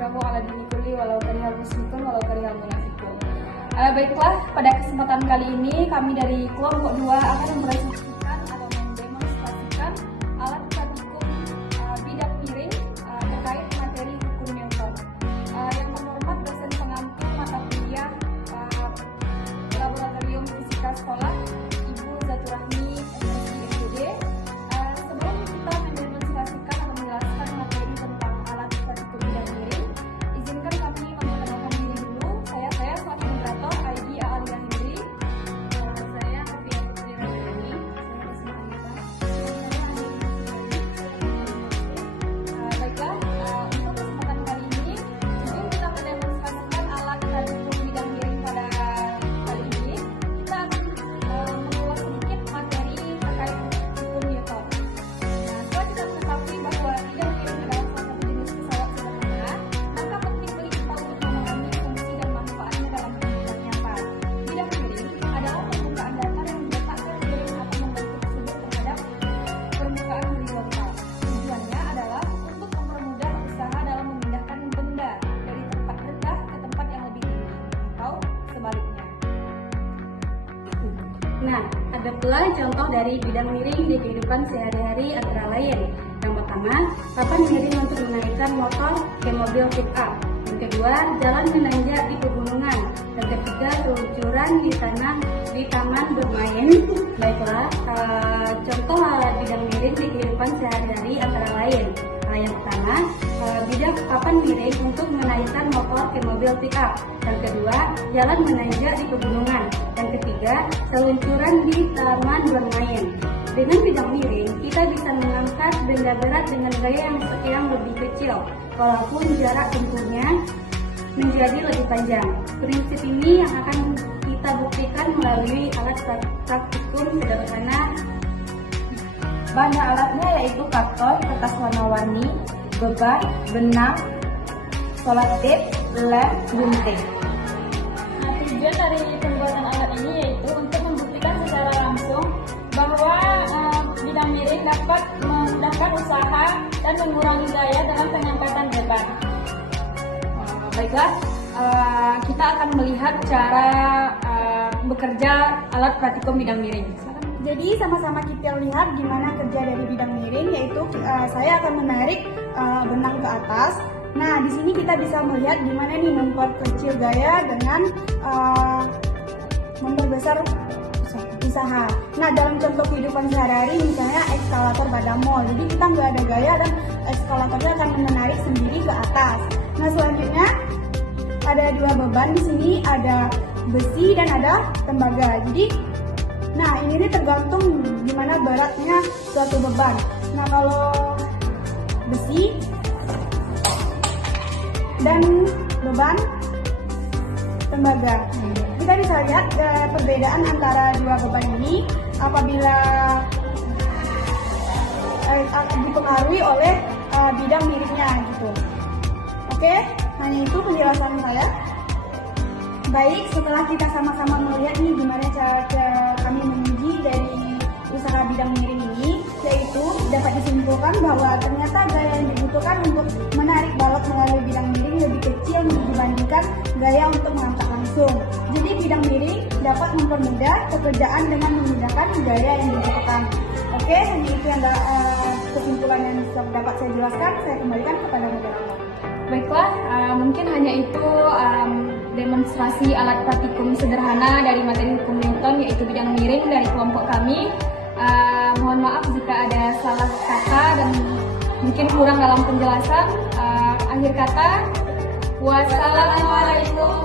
yusirahu ala dini kulli walau karihal musyrikun walau karihal munafiqun. Baiklah, pada kesempatan kali ini kami dari kelompok 2 akan mempresentasikan atau mendemonstrasikan alat praktikum bidang miring terkait materi hukum Newton. Yang terhormat dosen pengampu mata kuliah Laboratorium Fisika Sekolah, Ibu Zaturahmi SSISD. Sebelum kita mendemonstrasikan atau menjelaskan materi tentang alat praktikum bidang miring, izinkan kami memperkenalkan diri dulu. Saya selaku moderator ID Alia Hendri. Saya Afia Putri Ramadhani. Baiklah, untuk kesempatan kali ini sebelum kita mendemonstrasikan alat praktikum bidang miring pada kali ini, kita akan mengulas sedikit materi terkait hukum Newton. Setelah kita mengetahui bahwa bidang miring adalah salah satu jenis pesawat sederhana, maka penting bagi kita untuk memahami fungsi dan manfaatnya dalam kehidupan nyata. Bidang miring adalah permukaan datar yang diletakkan miring atau membentuk sudut terhadap permukaan horizontal. Tujuannya adalah untuk mempermudah usaha dalam memindahkan benda dari tempat rendah ke tempat yang lebih tinggi, atau sebaliknya. Nah, ada pula contoh dari bidang miring di kehidupan sehari-hari antara lain. Yang pertama, papan miring untuk menaikkan motor ke mobil pick up. Yang kedua, jalan menanjak di pegunungan. Yang ketiga, peluncuran di taman bermain. Baiklah, contoh bidang miring di kehidupan sehari-hari antara lain. Yang pertama, bidang papan miring untuk menaikkan motor ke mobil pick up. Yang kedua, jalan menanjak di pegunungan. Yang ketiga, seluncuran di taman bermain. Dengan bidang miring, kita bisa mengangkat benda berat dengan gaya yang lebih kecil, walaupun jarak tempuhnya menjadi lebih panjang. Prinsip ini yang akan kita buktikan melalui alat praktikum sederhana. Bahan alatnya yaitu karton, kertas warna-warni, beban, benang, selotip, lem, gunting. Tujuan dari pembuatan alat ini yaitu untuk membuktikan secara langsung bahwa bidang miring dapat memudahkan usaha dan mengurangi gaya dalam pengangkatan beban. Baiklah, kita akan melihat cara bekerja alat praktikum bidang miring. Jadi sama-sama kita lihat gimana kerja dari bidang miring, yaitu saya akan menarik benang ke atas. Nah, di sini kita bisa melihat gimana nih memperkecil gaya dengan memperbesar usaha. Nah, dalam contoh kehidupan sehari-hari misalnya eskalator pada mall. Jadi kita nggak ada gaya dan eskalatornya akan menarik sendiri ke atas. Nah, selanjutnya ada 2 beban di sini, ada besi dan ada tembaga. Jadi nah, ini tergantung gimana beratnya suatu beban. Nah, kalau besi dan beban tembaga, kita bisa lihat perbedaan antara 2 beban ini apabila dipengaruhi oleh bidang miringnya gitu. Oke, hanya itu penjelasan saya. Baik, setelah kita sama-sama melihat nih gimana cara kami menguji dari usaha bidang miring ini, yaitu dapat disimpulkan bahwa ternyata gaya yang dibutuhkan untuk menarik balok melalui bidang miring lebih kecil dibandingkan gaya untuk mengangkat langsung. Jadi bidang miring dapat mempermudah pekerjaan dengan memudahkan gaya yang dibutuhkan. Oke, hanya itu yang kesimpulan yang dapat saya jelaskan. Saya kembalikan kepada moderator. Baiklah, mungkin hanya itu demonstrasi alat praktikum sederhana dari materi hukum Newton, yaitu bidang miring dari kelompok kami. Mohon maaf jika ada salah kata dan mungkin kurang dalam penjelasan. Akhir kata, wassalamualaikum